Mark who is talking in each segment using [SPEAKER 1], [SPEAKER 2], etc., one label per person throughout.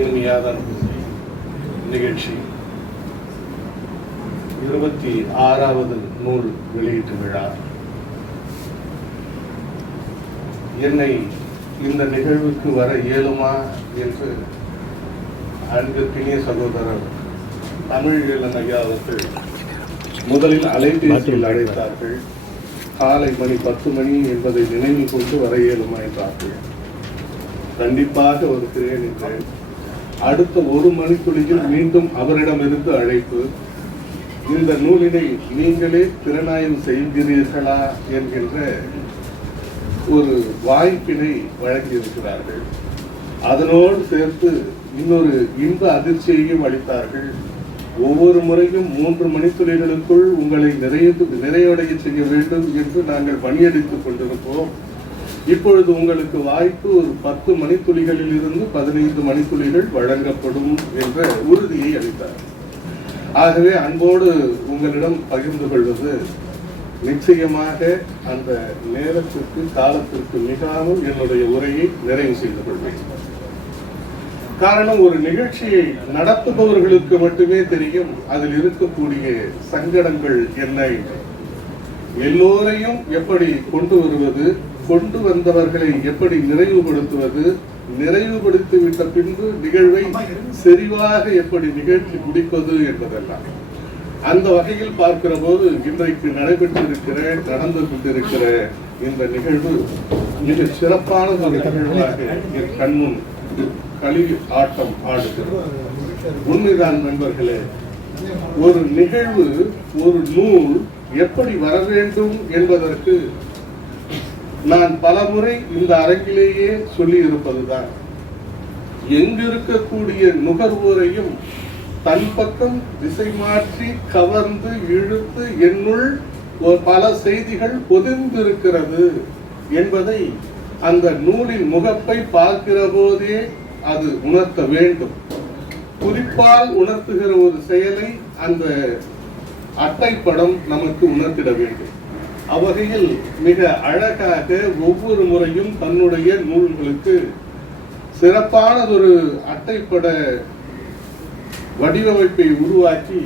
[SPEAKER 1] இனிமையான நிகழ்ச்சி இருபத்தி ஆறாவது நூல் வெளியீட்டு விழா. என்னை இந்த நிகழ்வுக்கு வர இயலுமா என்று அன்பிற்கினிய சகோதரர் தமிழ் இளன் ஐயா அவர்கள் முதலில் அலைபேசியில் அழைத்தார்கள். காலை மணி பத்து மணி என்பதை நினைவில் கொண்டு வர இயலுமா என்றார்கள். கண்டிப்பாக வருகிறேன் என்றேன். அடுத்த ஒரு மணித்துளியில் மீண்டும் அவரிடமிருந்து அழைப்பு. இந்த நூலினை நீங்களே திறனாய்வு செய்கிறீர்களா என்கின்ற ஒரு வாய்ப்பினை வழங்கியிருக்கிறார்கள். அதனோடு சேர்த்து இன்னொரு இன்ப அதிர்ச்சியையும் அளித்தார்கள். ஒவ்வொரு முறையும் மூன்று மணித்துளிகளுக்குள் உங்களை நிறைய நிறைவடைய செய்ய வேண்டும் என்று நாங்கள் பணியடித்துக் கொண்டிருப்போம். இப்பொழுது உங்களுக்கு வாய்ப்பு ஒரு பத்து மணித்துளிகளில் இருந்து பதினைந்து மணித்துளிகள் வழங்கப்படும் என்ற உறுதியை அளித்தார். ஆகவே அன்போடு உங்களிடம் பகிர்ந்து கொள்வது நிச்சயமாக அந்த நேரத்திற்கு காலத்திற்கு மிகாமல் என்னுடைய உரையை நிறைவு செய்து கொள்வேன். காரணம் ஒரு நிகழ்ச்சியை நடத்துபவர்களுக்கு மட்டுமே தெரியும். அதில் இருக்கக்கூடிய சங்கடங்கள் என்ன என்று எல்லோரையும் எப்படி கொண்டு வருவது? கொண்டு வந்தவர்களை எப்படி நிறைவுபடுத்துவது? நிறைவுபடுத்திவிட்ட பின்பு நிகழ்வை செறிவாக எப்படி நிகழ்ச்சி முடிப்பது என்பதெல்லாம். அந்த வகையில் பார்க்கிற போது இன்றைக்கு நடைபெற்றிருக்கிற நடந்து கொண்டிருக்கிற இந்த நிகழ்வு மிக சிறப்பான ஒரு நிகழ்வாக என் கண்முன் களி ஆட்டம் ஆடுகிறது. உண்மைதான் நண்பர்களே ஒரு நிகழ்வு ஒரு நூல் எப்படி வர வேண்டும் என்பதற்கு நான் பலமுறை இந்த அரங்கிலேயே சொல்லி இருப்பதுதான் எங்கிருக்கக்கூடிய நுகர்வோரையும் தன் பக்கம் திசை மாற்றி கவர்ந்து இழுத்து என்னுள் ஒரு பல செய்திகள் பொதிந்திருக்கிறது என்பதை அந்த நூலின் முகப்பை பார்க்கிற போதே அது உணர்த்த வேண்டும். குறிப்பால் உணர்த்துகிற ஒரு செயலை அந்த அட்டைப்படம் நமக்கு உணர்த்திட வேண்டும். அவ்வகையில் மிக அழகாக ஒவ்வொரு முறையும் தன்னுடைய நூல்களுக்கு சிறப்பானதொரு அட்டைப்பட வடிவமைப்பை உருவாக்கி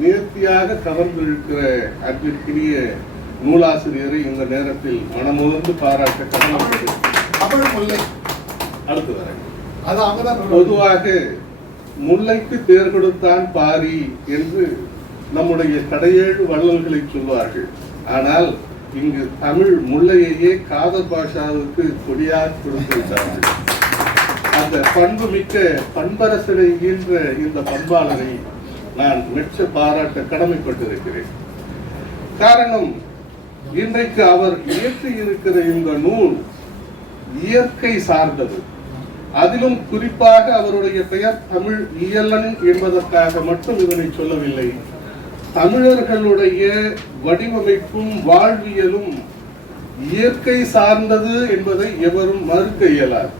[SPEAKER 1] நேர்த்தியாக கவர்ந்திருக்கிற அன்பிற்கினிய நூலாசிரியரை இந்த நேரத்தில் மனமுகர்ந்து பாராட்ட
[SPEAKER 2] முல்லை.
[SPEAKER 1] அடுத்து வரேன் பொதுவாக முல்லைக்கு தேர் கொடுத்தான் பாரி என்று நம்முடைய கடையேழு வள்ளல்களை சொல்வார்கள். ஆனால் இங்கு தமிழ் முல்லையையே காதல் பாஷாவுக்கு கொடியாக கொடுத்து விட்டார்கள். அந்த பண்பு மிக்க பண்பரசனை ஈன்ற இந்த பண்பாளரை நான் மெச்ச பாராட்ட கடமைப்பட்டிருக்கிறேன். காரணம் இன்றைக்கு அவர் இயற்றி இருக்கிற இந்த நூல் இயற்கை சார்ந்தது. அதிலும் குறிப்பாக அவருடைய பெயர் தமிழ் இயலன் என்பதற்காக மட்டும் இதனை சொல்லவில்லை. தமிழர்களுடைய வடிவமைப்பும் வாழ்வியலும் இயற்கை சார்ந்தது என்பதை எவரும் மறுக்க இயலாது.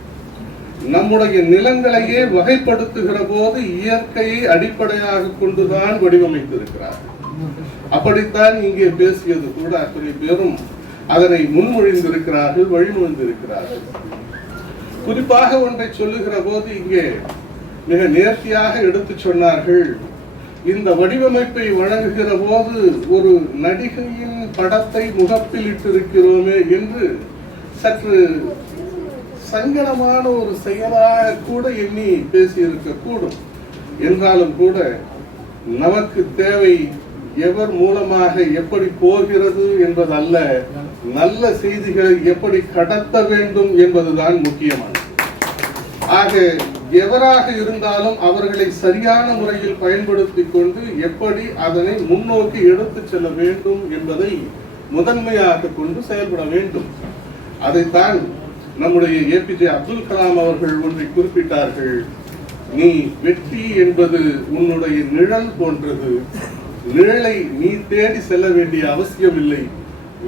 [SPEAKER 1] நம்முடைய நிலங்களையே வகைப்படுத்துகிற போது இயற்கையை அடிப்படையாக கொண்டுதான் வடிவமைத்திருக்கிறார். அப்படித்தான் இங்கே பேசியது கூட அத்தனை பேரும் அதனை முன்மொழிந்திருக்கிறார்கள் வழிமொழிந்திருக்கிறார்கள். குறிப்பாக ஒன்றை சொல்லுகிற போது இங்கே மிக நேர்த்தியாக எடுத்து சொன்னார்கள் இந்த வடிவமைப்பை வழங்குகிற போது ஒரு நடிகையின் படத்தை முகப்பில் இட்டிருக்கிறோமே என்று சற்று சங்கடமான ஒரு செயலாக கூட எண்ணி பேசியிருக்க கூடும் என்றாலும் கூட நமக்கு தேவை எவர் மூலமாக எப்படி போகிறது என்பதல்ல நல்ல செய்திகளை எப்படி கடத்த வேண்டும் என்பதுதான் முக்கியமானது. ஆக எவராக இருந்தாலும் அவர்களை சரியான முறையில் பயன்படுத்திக் கொண்டு எப்படி அதனை முன்னோக்கி எடுத்துச் செல்ல வேண்டும் என்பதை முதன்மையாக கொண்டு செயல்பட வேண்டும். அதைத்தான் நம்முடைய ஏபிஜே அப்துல் கலாம் அவர்கள் ஒன்றை குறிப்பிட்டார்கள். நீ வெற்றி என்பது உன்னுடைய நிழல் போன்றது. நிழலை நீ தேடி செல்ல வேண்டிய அவசியம் இல்லை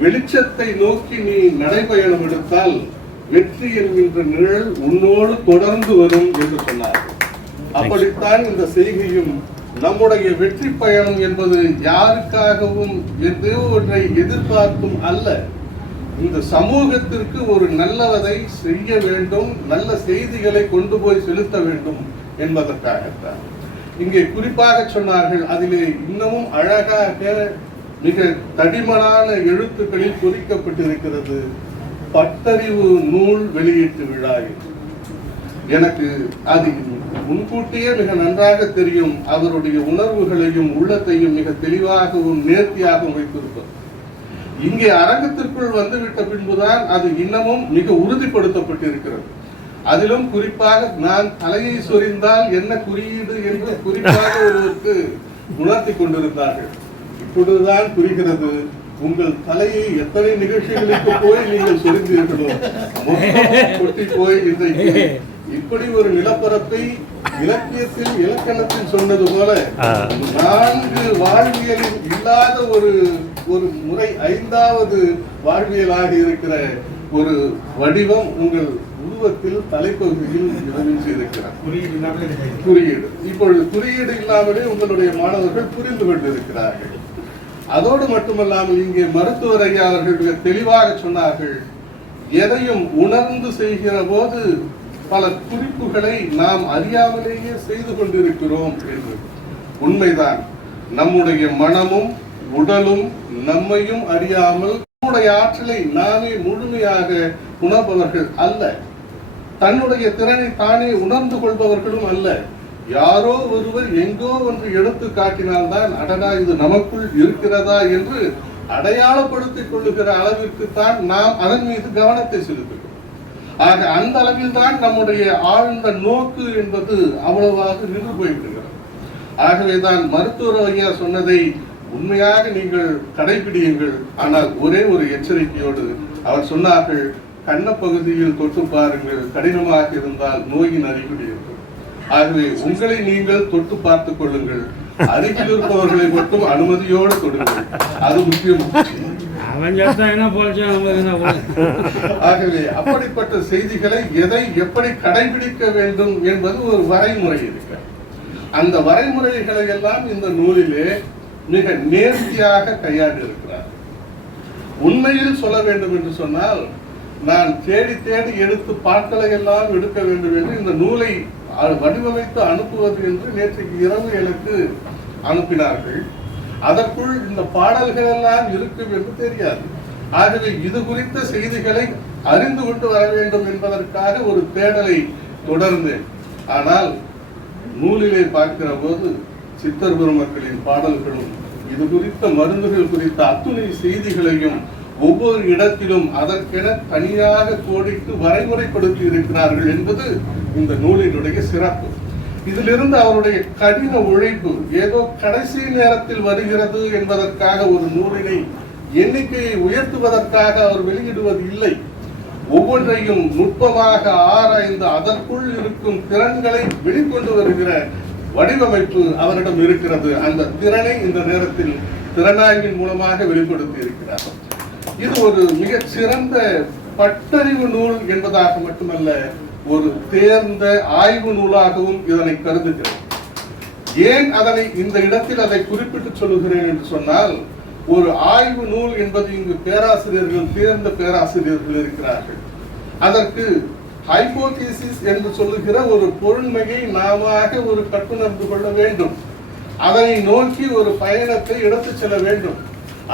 [SPEAKER 1] வெளிச்சத்தை நோக்கி நீ நடைபயணம் எடுத்தால் வெற்றி என்கின்ற நிழல் உன்னோடு தொடர்ந்து வரும் என்று சொன்னார். அப்படித்தான் இந்த செய்கையும் நம்முடைய வெற்றி பயணம் என்பது யாருக்காகவும் ஏதோ ஒன்றை எதிர்பார்க்கும் அல்ல. இந்த சமூகத்திற்கு ஒரு நல்லவதை செய்ய வேண்டும் நல்ல செய்திகளை கொண்டு போய் செலுத்த வேண்டும் என்பதற்காகத்தான். இங்கே குறிப்பாக சொன்னார்கள் அதிலே இன்னமும் அழகாக மிக தடிமனான எழுத்துக்களில் குறிக்கப்பட்டிருக்கிறது. பட்டறிவு நூல் வெளியீட்டு விழா எனக்கு அது முன்கூட்டியே மிக நன்றாக தெரியும். அவருடைய உணர்வுகளையும் உள்ளத்தையும் மிக தெளிவாகவும் நேர்த்தியாகவும் வைத்திருப்பது. இங்கே அரங்கத்திற்குள் வந்துவிட்ட பின்புதான் அது இன்னமும் மிக உறுதிப்படுத்தப்பட்டிருக்கிறது. அதிலும் குறிப்பாக நான் தலையை சொரிந்தால் என்ன குறியீடு என்று குறிப்பாக ஒருவருக்கு உணர்த்தி கொண்டிருந்தார்கள். இப்பொழுதுதான் புரிகிறது. உங்கள் தலையை எத்தனை நிகழ்ச்சிகளுக்கு போய் நீங்கள் சொரிந்தீர்களோ கொட்டி போய் இன்றைக்கு இப்படி ஒரு நிலப்பரப்பை இலக்கியத்தில் இலக்கணத்தில் சொன்னது போல. நான்கு வாழ்வியலில் இல்லாத ஒரு ஒரு முறை ஐந்தாவது வாழ்வியலாக இருக்கிற ஒரு வடிவம் உங்கள் உருவத்தில் தலைப்பகுதியில் இடமின்றி இருக்கிறது குறியீடு. இப்பொழுது குறியீடு இல்லாமலே உங்களுடைய மாணவர்கள் புரிந்து கொண்டிருக்கிறார்கள். அதோடு மட்டுமல்லாமல் இங்கே மருத்துவர் ஐயா அவர்கள் மிக தெளிவாக சொன்னார்கள் எதையும் உணர்ந்து செய்கிற போது பல குறிப்புகளை நாம் அறியாமலேயே செய்து கொண்டிருக்கிறோம் என்று உண்மைதான். நம்முடைய மனமும் உடலும் நம்மையும் அறியாமல் நம்முடைய ஆற்றலை நாமே முழுமையாக உணர்பவர்கள் அல்ல. தன்னுடைய திறனை தானே உணர்ந்து கொள்பவர்களும் அல்ல. யாரோ ஒருவர் எங்கோ ஒன்று எடுத்து காட்டினால்தான் அடடா இது நமக்குள் இருக்கிறதா என்று அடையாளப்படுத்திக் கொள்ளுகிற அளவிற்கு தான் நாம் அதன் மீது கவனத்தை செலுத்துகிறோம். ஆக அந்த அளவில் தான் நம்முடைய ஆழ்ந்த நோக்கு என்பது அவ்வளவாக நின்று போய்விடுகிறது. ஆகவேதான் மருத்துவர் ஐயா சொன்னதை உண்மையாக நீங்கள் கடைபிடியுங்கள் ஆனால் ஒரே ஒரு எச்சரிக்கையோடு அவர் சொன்னார்கள் கண்ண பகுதியில் தொட்டு பாருங்கள் கடினமாக இருந்தால் நோயின் அறிகுறி இருக்கும். ஆகவே உங்களை நீங்கள் தொட்டு பார்த்துக் கொள்ளுங்கள். அருகில் இருப்பவர்களை மட்டும் அனுமதியோடு தொடுங்கள். அது முக்கியம். ஆகவே அப்படிப்பட்ட செய்திகளை எதை எப்படி கடைபிடிக்க வேண்டும் என்பது ஒரு வரைமுறை இருக்கு. அந்த வரைமுறைகளை எல்லாம் இந்த நூலிலே மிக நேர்த்தியாக கையாண்டு இருக்கிறார். உண்மையில் சொல்ல வேண்டும் என்று சொன்னால் நான் தேடி தேடி எடுத்து பாட்களை எல்லாம் எடுக்க வேண்டும் என்று இந்த நூலை வடிவமைத்து அனுப்புவது என்று நேற்றைக்கு இரவு எனக்கு அனுப்பினார்கள். அதற்குள் இந்த பாடல்கள் எல்லாம் இருக்கும் என்று தெரியாது. ஆகவே இது குறித்த செய்திகளை அறிந்து கொண்டு வர வேண்டும் என்பதற்காக ஒரு தேடலை தொடர்ந்தேன். ஆனால் நூலிலே பார்க்கிற போது சித்தர் பெருமக்களின் பாடல்களும் இது குறித்த மருந்துகள் குறித்த அத்துணை செய்திகளையும் ஒவ்வொரு இடத்திலும் அதற்கென தனியாக கோடிட்டு வரைமுறைப்படுத்தி இருக்கிறார்கள் என்பது இந்த நூலினுடைய சிறப்பு. இதிலிருந்து அவருடைய கடின உழைப்பு ஏதோ கடைசி நேரத்தில் வருகிறது என்பதற்காக ஒரு நூலினை எண்ணிக்கையை உயர்த்துவதற்காக அவர் வெளியிடுவது இல்லை. ஒவ்வொன்றையும் நுட்பமாக ஆராய்ந்து அதற்குள் இருக்கும் திறன்களை வெளிக்கொண்டு வருகிற வடிவமைப்பு அவரிடம் இருக்கிறது. அந்த திறனை இந்த நேரத்தில் திறனாய்வின் மூலமாக வெளிப்படுத்தி இருக்கிறார் இது ஒரு மிக சிறந்த பட்டறிவு நூல் என்பதாக மட்டுமல்ல ஒரு தேர்ந்த ஆய்வு நூலாகவும் இதனை கருதுகிறேன். ஏன் அதனை இந்த இடத்தில் அதை குறிப்பிட்டு சொல்லுகிறேன் என்று சொன்னால் ஒரு ஆய்வு நூல் என்பது இங்கு பேராசிரியர்கள் தேர்ந்த பேராசிரியர்கள் இருக்கிறார்கள். அதற்கு ஹைபோதீசிஸ் என்று சொல்லுகிற ஒரு பொருண்மையை நாம ஒரு கட்டுணர்ந்து கொள்ள வேண்டும். அதனை நோக்கி ஒரு பயணத்தை எடுத்துச் செல்ல வேண்டும்.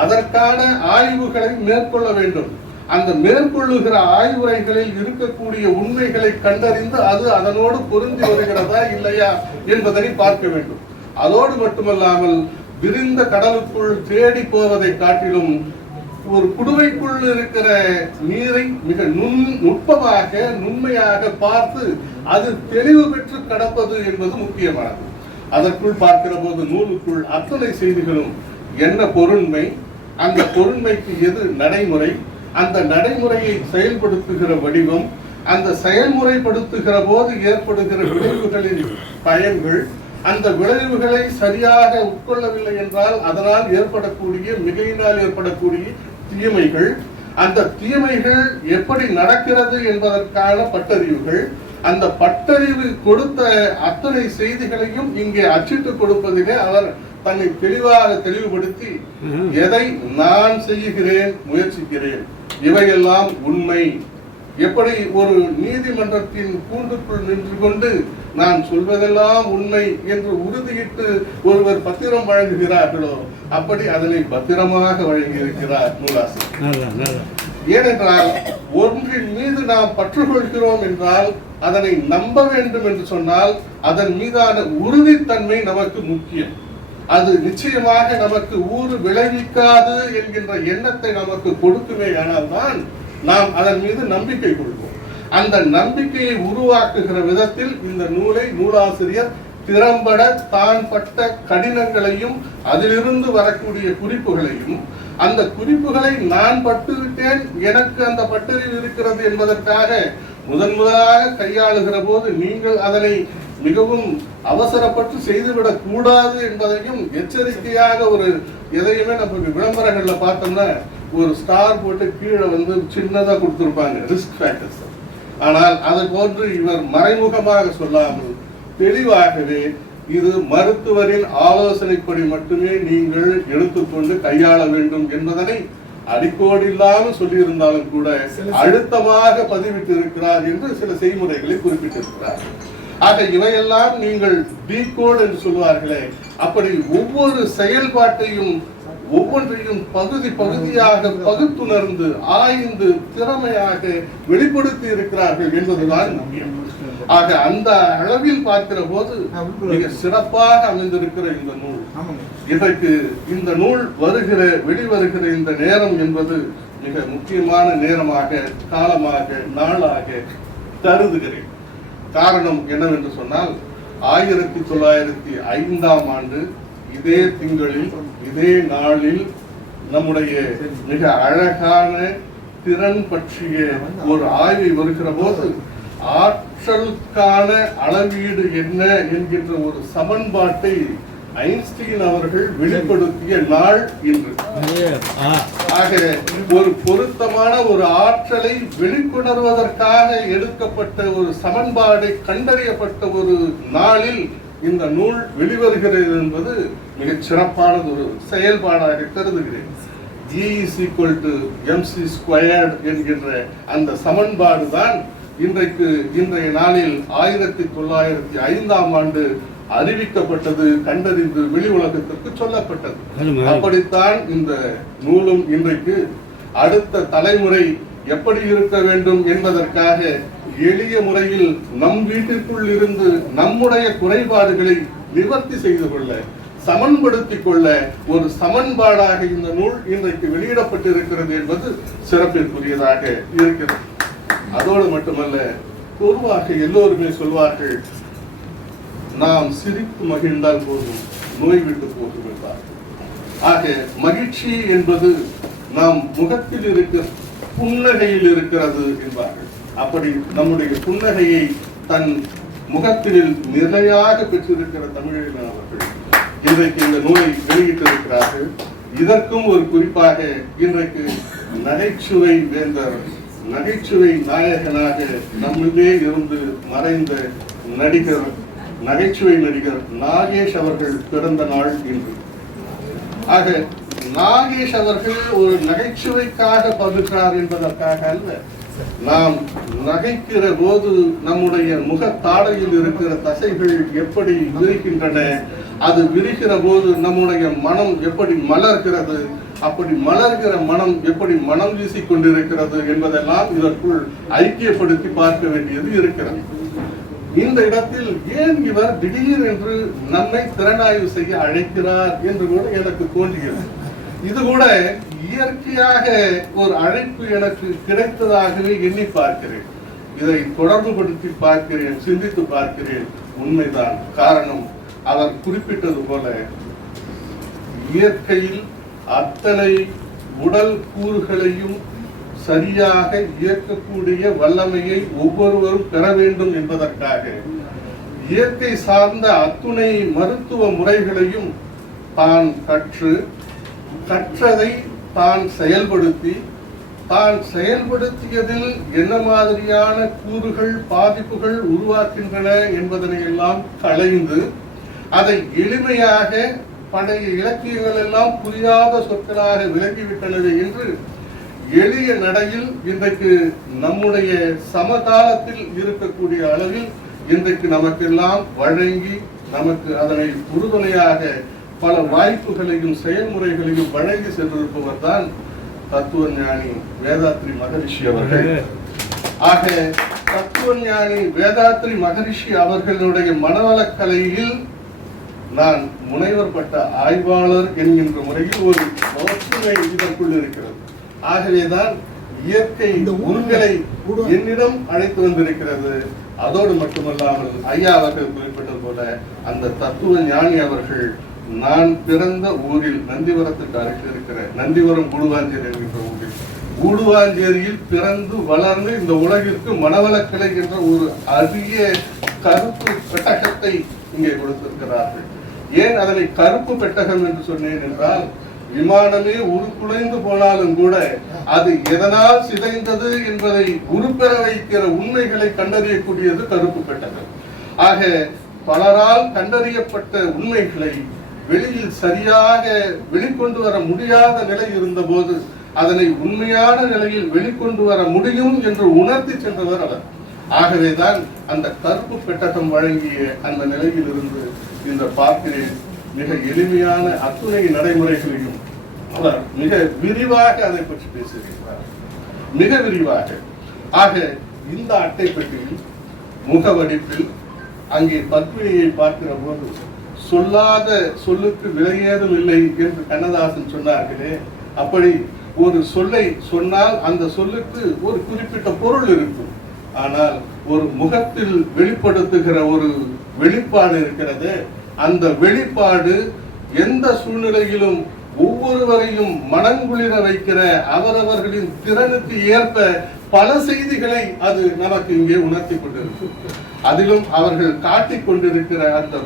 [SPEAKER 1] அதற்கான ஆய்வுகளை மேற்கொள்ள வேண்டும். அந்த மேற்கொள்ளுகிற ஆய்வுரைகளில் இருக்கக்கூடிய உண்மைகளை கண்டறிந்து அது அதனோடு பொருந்தி வருகிறதா இல்லையா என்பதனை பார்க்க வேண்டும். அதோடு மட்டுமல்லாமல் விரிந்த கடலுக்குள் தேடி போவதை காட்டிலும் ஒரு குடுவைக்குள் இருக்கிற நீரை மிக நுண் நுட்பமாக நுண்மையாக பார்த்து அது தெளிவு பெற்று கடப்பது என்பது முக்கியமானது. அதற்குள் பார்க்கிற போது நூலுக்குள் அத்தனை செய்திகளும் என்ன பொருண்மை அந்த பொருண்மைக்கு எது நடைமுறை? அந்த நடைமுறையை செயல்படுத்துகிற வடிவம் அந்த செயல்முறைப்படுத்துகிற போது ஏற்படுகிற விளைவுகளின் பயன்கள் அந்த விளைவுகளை சரியாக உட்கொள்ளவில்லை என்றால் அதனால் ஏற்படக்கூடிய மிகையினால் ஏற்படக்கூடிய தீமைகள் அந்த தீமைகள் எப்படி நடக்கிறது என்பதற்கான பட்டறிவுகள் அந்த பட்டறிவு கொடுத்த அத்தனை செய்திகளையும் இங்கே அச்சிட்டு கொடுப்பதிலே அவர் தன்னை தெளிவாக தெளிவுபடுத்தி எதை நான் செய்கிறேன் முயற்சிக்கிறேன் இவையெல்லாம் உண்மை. எப்படி ஒரு நீதிமன்றத்தின் கூண்டுக்குள் நின்று கொண்டு நான் சொல்வதெல்லாம் உண்மை என்று உறுதியிட்டு ஒருவர் பத்திரம் வழங்குகிறார்களோ அப்படி அதனை பத்திரமாக வழங்கியிருக்கிறார் நூலாசிரியர் ஏனென்றால் ஒன்றின் மீது நாம் பற்று கொள்கிறோம் என்றால் அதனை நம்ப வேண்டும் என்று சொன்னால் அதன் மீதான உறுதித்தன்மை நமக்கு முக்கியம். அது நிச்சயமாக நமக்கு ஊறு விளைவிக்காது என்கின்ற எண்ணத்தை நமக்கு கொடுக்குமே ஆனால் தான் நாம் அதன் மீது நம்பிக்கை கொள்வோம். அந்த நம்பிக்கையை உருவாக்குகிற விதத்தில் இந்த நூலை நூலாசிரியர் திறம்பட தான் பட்ட கடினங்களையும் அதிலிருந்து வரக்கூடிய குறிப்புகளையும் அந்த குறிப்புகளை நான் பட்டுவிட்டேன் எனக்கு அந்த பட்டறிவு இருக்கிறது என்பதற்காக முதன் முதலாக கையாளுகிற போது நீங்கள் அதனை மிகவும் அவசரப்பட்டு செய்துவிடக் கூடாது என்பதையும் எச்சரிக்கையாக ஒரு எதையுமே நமக்கு விளம்பரங்கள்ல பார்த்தோம்னா ஒரு ஸ்டார் போட்டு கீழே வந்து சின்னதா கொடுத்திருப்பாங்க ரிஸ்க் ஃபேக்டர்ஸ் ஆனால் அது போன்று இவர் மறைமுகமாக சொல்லாமல் தெளிவாகவே இது மருத்துவரின் ஆலோசனைப்படி மட்டுமே நீங்கள் எடுத்துக்கொண்டு கையாள வேண்டும் என்பதனை அடிக்கோடு இல்லாமல் சொல்லியிருந்தாலும் கூட அழுத்தமாக பதிவிட்டு இருக்கிறார் என்று சில செய்முறைகளை குறிப்பிட்டிருக்கிறார். ஆக இவையெல்லாம் நீங்கள் டீகோட் என்று சொல்வார்களே அப்படி ஒவ்வொரு செயல்பாட்டையும் ஒவ்வொன்றையும் பகுதி பகுதியாக பகுத்துணர்ந்து ஆய்ந்து திறமையாக வெளிப்படுத்தி இருக்கிறார்கள் என்பதுதான் முக்கியம் ஆக அந்த அளவில் பார்க்கிற போது மிக சிறப்பாக அமைந்திருக்கிற இந்த நூல். இதற்கு இந்த நூல் வருகிற வெளிவருகிற இந்த நேரம் என்பது மிக முக்கியமான நேரமாக காலமாக நாளாக கருதுகிறேன். காரணம் என்னவென்று சொன்னால் ஆயிரத்தி தொள்ளாயிரத்தி ஐந்தாம் ஆண்டு இதே திங்களில் இதே நாளில் நம்முடைய மிக அழகான திறன் பற்றிய ஒரு ஆய்வை வருகிற போது ஆற்றலுக்கான அளவீடு என்ன என்கின்ற ஒரு சமன்பாட்டை ஐன்ஸ்டீன் அவர்கள் வெளிப்படுத்திய நாள் இன்று. ஆக ஒரு பொருத்தமான ஒரு ஆற்றலை வெளிக்கொணர்வதற்காக எடுக்கப்பட்ட ஒரு சமன்பாடை கண்டறியப்பட்ட ஒரு நாளில் இந்த நூல் வெளிவருகிறது என்பது மிகச் சிறப்பானது ஒரு செயல்பாடாக கருதுகிறேன். ஜிஇசி is எம்சி ஸ்கொயர்டு என்கின்ற அந்த சமன்பாடு தான் இன்றைக்கு இன்றைய நாளில் ஆயிரத்தி தொள்ளாயிரத்தி ஐந்தாம் ஆண்டு அறிவிக்கப்பட்டது கண்டறிந்து வெளி உலகத்திற்கு சொல்லப்பட்டது. அப்படித்தான் இந்த நூலும் இன்றைக்கு அடுத்த தலைமுறை எப்படி இருக்க வேண்டும் என்பதற்காக எளிய முறையில் நம் வீட்டிற்குள் இருந்து நம்முடைய குறைபாடுகளை நிவர்த்தி செய்து கொள்ள சமன்படுத்திக் கொள்ள ஒரு சமன்பாடாக இந்த நூல் இன்றைக்கு வெளியிடப்பட்டிருக்கிறது என்பது சிறப்பிற்குரியதாக இருக்கிறது அதோடு மட்டுமல்ல பொதுவாக எல்லோருமே சொல்வார்கள் நாம் சிரித்து மகிழ்ந்தால் போதும் நோய் விட்டு போகும் என்றார்கள் ஆக மகிழ்ச்சி என்பது நாம் முகத்தில் இருக்கிற புன்னகையில் இருக்கிறது என்பார்கள். அப்படி நம்முடைய புன்னகையை தன் முகத்தில் நிலையாக பெற்றிருக்கிற தமிழில் அவர்கள் இன்றைக்கு இந்த நூலை வெளியிட்டிருக்கிறார்கள். இதற்கும் ஒரு குறிப்பாக இன்றைக்கு நகைச்சுவை வேந்தர் நகைச்சுவை நாயகனாக நம்மிலே இருந்து மறைந்த நடிகர் நகைச்சுவை நடிகர் நாகேஷ் அவர்கள் பிறந்த நாள் இன்று. ஆக நாகேஷ் அவர்கள் ஒரு நகைச்சுவைக்காக பகுக்கிறார் என்பதற்காக அல்ல. நாம் நகைக்கிற போது நம்முடைய முகத்தாடையில் இருக்கிற தசைகள் எப்படி விரிக்கின்றன அது விரிக்கிற போது நம்முடைய மனம் எப்படி மலர்கிறது அப்படி மலர்கிற மனம் எப்படி மனம் வீசி கொண்டிருக்கிறது என்பதெல்லாம் இதற்குள் ஐக்கியப்படுத்தி பார்க்க வேண்டியது இருக்கிறது. இந்த இடத்தில் ஏன் இவர் திடீர் என்று நம்மை திறனாய்வு செய்ய அழைக்கிறார் என்று கூட எனக்கு தோன்றுகிறது. இது கூட இயற்கையாக ஒரு அழைப்பு எனக்கு கிடைத்ததாகவே எண்ணி பார்க்கிறேன். இதை தொடர்புபடுத்தி பார்க்கிறேன் சிந்தித்து பார்க்கிறேன். உண்மைதான். காரணம் அவர் குறிப்பிட்டது போல இயற்கையில் அத்தனை உடல் கூறுகளையும் சரியாக இயக்கக்கூடிய வல்லமையை ஒவ்வொருவரும் பெற வேண்டும் என்பதற்காக இயற்கை சார்ந்த அத்துணை மருத்துவ முறைகளையும் தான் கற்று கற்றதை தான் செயல்படுத்தி தான் செயல்படுத்தியதில் என்ன மாதிரியான கூறுகள் பாதிப்புகள் உருவாக்கின்றன என்பதனை எல்லாம் களைந்து அதை எளிமையாக பழைய இலக்கியங்கள் எல்லாம் புரியாத சொற்களாக விளங்கிவிட்டனவே என்று எளிய நடையில் இன்றைக்கு நம்முடைய சமகாலத்தில் இருக்கக்கூடிய அளவில் இன்றைக்கு நமக்கெல்லாம் வழங்கி நமக்கு அதனை உறுதுணையாக பல வாய்ப்புகளையும் செயல்முறைகளையும் வழங்கி சென்றிருப்பவர் தான் தத்துவ ஞானி வேதாத்ரி மகரிஷி அவர்கள். ஆக தத்துவ ஞானி வேதாத்ரி மகரிஷி அவர்களுடைய மனவளக்கலையில் நான் முனைவர் பட்ட ஆய்வாளர் என்கின்ற முறையில் ஒரு ஒற்றுமை இதற்குள் இருக்கிறது. ஆகவேதான் இயற்கை
[SPEAKER 2] ஊடகம்.
[SPEAKER 1] என்னிடம் அழைத்து வந்திருக்கிறது. அதோடு மட்டுமல்லாமல் ஐயா அவர்கள் குறிப்பிட்டது போல அந்த தத்துவ ஞானி அவர்கள் நான் பிறந்த ஊரில் நந்திவரத்துக்கு அருகில் இருக்கிற நந்திவரம் கூடுவாஞ்சேரி என்கின்ற ஊரில். கூடுவாஞ்சேரியில் பிறந்து வளர்ந்து இந்த உலகிற்கு மனவளக்கலை என்ற ஒரு அரிய கருப்பு பெட்டகத்தை இங்கே கொடுத்திருக்கிறார்கள். ஏன் அதனை கருப்பு பெட்டகம் என்று சொன்னேன் என்றால் விமானமே உருக்குலைந்து போனாலும் கூட அது எதனால் சிதைந்தது என்பதை உருப்பெற வைக்கிற உண்மைகளை கண்டறியக்கூடியது கருப்பு பெட்டகம். ஆக பலரால் கண்டறியப்பட்ட உண்மைகளை வெளியில் சரியாக வெளிக்கொண்டு வர முடியாத நிலை இருந்தபோது அதனை உண்மையான நிலையில் வெளிக்கொண்டு வர முடியும் என்று உணர்த்தி சென்றவர் அவர். ஆகவேதான் அந்த கருப்பு பெட்டகம் வழங்கிய அந்த நிலையில் இருந்து இந்த பார்க்கிறேன். மிக எளிமையான அத்துணை நடைமுறைகளையும் அவர் மிக விரிவாக அதை பற்றி பேசியிருக்கிறார். மிக விரிவாக. ஆக இந்த அட்டை பெட்டியில் முகவடிப்பில் அங்கே பத்மினியை பார்க்கிற போது சொல்லாத சொல்லுக்கு விலையேதும் இல்லை என்று கண்ணதாசன் சொன்னார்களே. அப்படி ஒரு சொல்லை சொன்னால் அந்த சொல்லுக்கு ஒரு குறிப்பிட்ட பொருள் இருக்கும். ஆனால் ஒரு முகத்தில் வெளிப்படுத்துகிற ஒரு வெளிப்பாடு இருக்கிறது. அந்த வெளிப்பாடு எந்த சூழ்நிலையிலும் ஒவ்வொருவரையும் மனங்குளிர வைக்கிற அவரவர்களின் திறனுக்கு ஏற்ப பல செய்திகளை அது நமக்கு இங்கே உணர்த்தி கொண்டிருக்கு. அதிலும் அவர்கள் காட்டிக் கொண்டிருக்கிற அந்த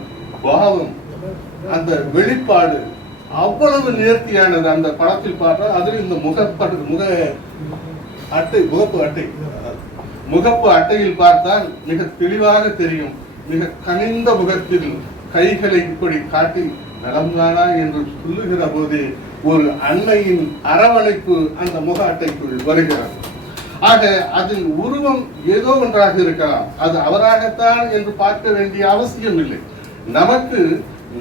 [SPEAKER 1] பாவம் அந்த வெளிப்பாடு அவ்வளவு நேர்த்தியானது. அந்த படத்தில் பார்த்தா அதில் இந்த முகப்படு முக அட்டை முகப்பு அட்டை. முகப்பு அட்டையில் பார்த்தால் மிக தெளிவாக தெரியும். மிக கனிந்த முகத்தில் கைகளை இப்படி காட்டி நலம்தானா என்று சொல்லுகிற போது ஒரு அன்னையின் அரவணைப்பு அந்த முக அட்டைக்குள் வருகிறது. ஆக அதில் உருவம் ஏதோ ஒன்றாக இருக்கலாம். அது அவராகத்தான் என்று பார்க்க வேண்டிய அவசியம் இல்லை. நமக்கு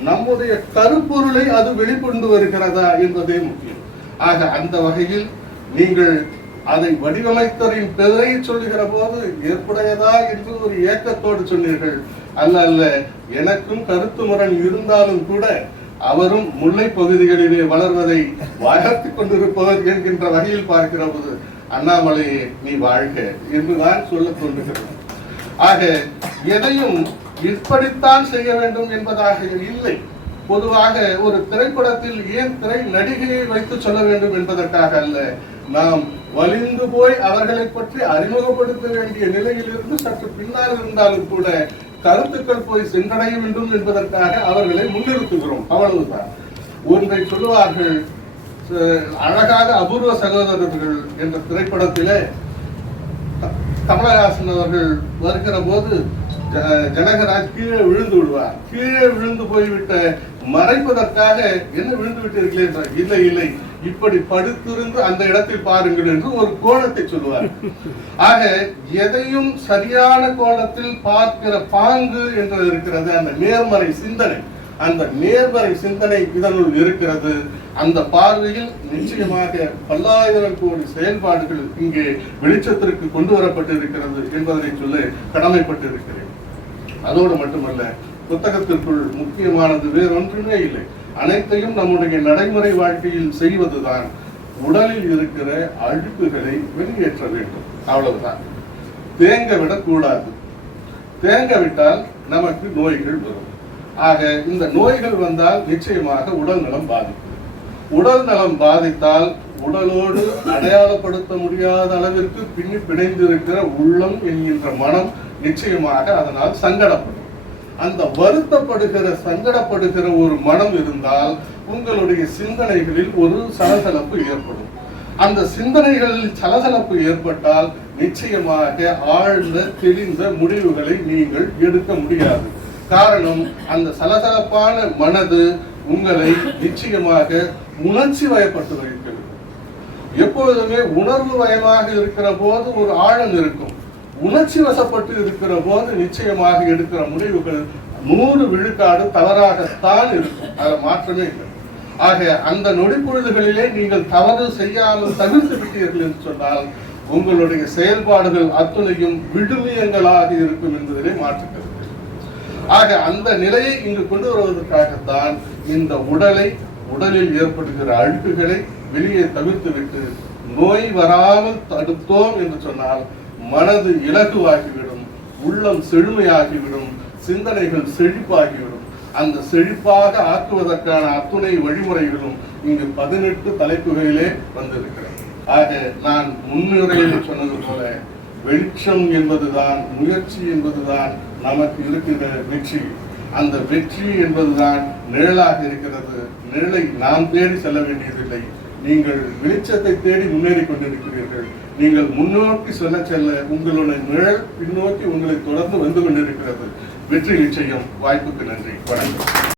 [SPEAKER 1] நம்முடைய கருப்பொருளை அது வெளிக்கொண்டு வருகிறதா என்பதே முக்கியம். ஆக அந்த வகையில் நீங்கள் அதை வடிவமைத்தரின் பெயரை சொல்லுகிற போது ஏற்புடையதா என்று ஒரு ஏக்கத்தோடு சொன்னீர்கள். அல்ல அல்ல எனக்கும் கருத்து முரண் இருந்தாலும் கூட அவரும் முல்லை பகுதிகளிலே வளர்வதை வளர்த்து கொண்டிருப்பவர் என்கின்ற வகையில் பார்க்கிற போது அண்ணாமலையே நீ வாழ்க என்றுதான் சொல்ல தோன்றுகிறது. ஆக எதையும் இப்படித்தான் செய்ய வேண்டும் என்பதாக இல்லை. பொதுவாக ஒரு திரைப்படத்தில் ஏன் திரை நடிகையை வைத்து சொல்ல வேண்டும் என்பதற்காக அல்ல நாம் வலிந்து போய் அவர்களை பற்றி அறிமுகப்படுத்த வேண்டிய நிலையில் இருந்து சற்று பின்னால் இருந்தாலும் கூட கருத்துக்கள் போய் சென்றடைய வேண்டும் என்பதற்காக அவர்களை முன்னிறுத்துகிறோம். அவ்வளவுதான். ஒன்றை சொல்லுவார்கள் அழகாக அபூர்வ சகோதரர்கள் என்ற திரைப்படத்திலே கமலஹாசன் அவர்கள் வருகிற போது ஜ- ஜனகராஜ் கீழே விழுந்து விடுவார். கீழே விழுந்து போய்விட்ட மறைப்பதற்காக என்ன விழுந்து விட்டீர்களே என்றார் இல்லை இல்லை. இப்படி படுத்திருந்து அந்த இடத்தில் பாருங்கள் என்று ஒரு கோணத்தை சொல்லுவார். ஆக எதையும் சரியான கோணத்தில் பார்க்கிற பாங்கு என்று இருக்கிறது அந்த நேர்மறை சிந்தனை. அந்த நேர்மறை சிந்தனை இதனுள் இருக்கிறது. அந்த பார்வையில் நிச்சயமாக பல்லாயிரம் கோடி செயல்பாடுகள் இங்கே வெளிச்சத்திற்கு கொண்டு வரப்பட்டிருக்கிறது என்பதனை சொல்லி கடமைப்பட்டிருக்கிறேன். அதோடு மட்டுமல்ல புத்தகத்திற்குள் முக்கியமானது வேறொன்றுமே இல்லை. அனைத்தையும் நம்முடைய நடைமுறை வாழ்க்கையில் செய்வதுதான் உடலில் இருக்கிற அழுக்குகளை வெளியேற்ற வேண்டும். அவ்வளவுதான். தேங்க விடக்கூடாது. தேங்க விட்டால் நமக்கு நோய்கள் வரும். ஆக இந்த நோய்கள் வந்தால் நிச்சயமாக உடல் நலம் பாதிக்கும். உடல் நலம் பாதித்தால் உடலோடு அடையாளப்படுத்த முடியாத அளவிற்கு பின்னி பிணைந்திருக்கிற உள்ளம் என்கின்ற மனம் நிச்சயமாக அதனால் சங்கடப்படும். அந்த வருத்தப்படுகிற சங்கடப்படுகிற ஒரு மனம் இருந்தால் உங்களுடைய சிந்தனைகளில் ஒரு சலசலப்பு ஏற்படும். அந்த சிந்தனைகளில் சலசலப்பு ஏற்பட்டால் நிச்சயமாக ஆழ்ந்த தெளிந்த முடிவுகளை நீங்கள் எடுக்க முடியாது. காரணம் அந்த சலசலப்பான மனது உங்களை நிச்சயமாக உணர்ச்சி வயப்பட்டு வைக்கிறது. எப்பொழுதுமே உணர்வு வயமாக இருக்கிற போது ஒரு ஆழம் இருக்கும். உணர்ச்சி வசப்பட்டு இருக்கிற போது நிச்சயமாக எடுக்கிற முடிவுகள் நூறு விழுக்காடு தவறாகத்தான் இருக்கும். அதுல மாற்றமே இல்லை. ஆக அந்த நொடிப்பொழுதுகளிலே நீங்கள் தவறு செய்யாமல் தவிர்த்து விட்டீர்கள் என்று சொன்னால் உங்களுடைய செயல்பாடுகள் அத்துணையும் விடுமியங்களாக இருக்கும் என்பதிலே மாற்றுகிறது ஆக அந்த நிலையை இங்கு கொண்டு வருவதற்காகத்தான் இந்த உடலை உடலில் ஏற்படுகிற அழுக்குகளை வெளியே தவிர்த்துவிட்டு நோய் வராமல் தடுத்தோம் என்று சொன்னால் மனது இலகுவாகிவிடும் உள்ளம் செழுமையாகிவிடும் சிந்தனைகள் செழிப்பாகிவிடும். அந்த செழிப்பாக ஆக்குவதற்கான அத்துணை வழிமுறைகளும் இங்கு பதினெட்டு தலைப்புகளிலே வந்திருக்கிறது. ஆக நான் முன்னுரையில் சொன்னது போல வெளிச்சம் என்பதுதான் முயற்சி என்பதுதான் நமக்கு இருக்கிற வெற்றி. அந்த வெற்றி என்பதுதான் நிழலாக இருக்கிறது. நிழலை நாம் தேடி செல்ல வேண்டியதில்லை. நீங்கள் வெளிச்சத்தை தேடி முன்னேறி கொண்டிருக்கிறீர்கள். நீங்கள் முன்னோக்கி செல்ல செல்ல உங்களுடைய நிழல் பின்னோக்கி உங்களை தொடர்ந்து வந்து கொண்டிருக்கிறது. வெற்றி நிச்சயம். வாய்ப்புக்கு நன்றி. வணக்கம்.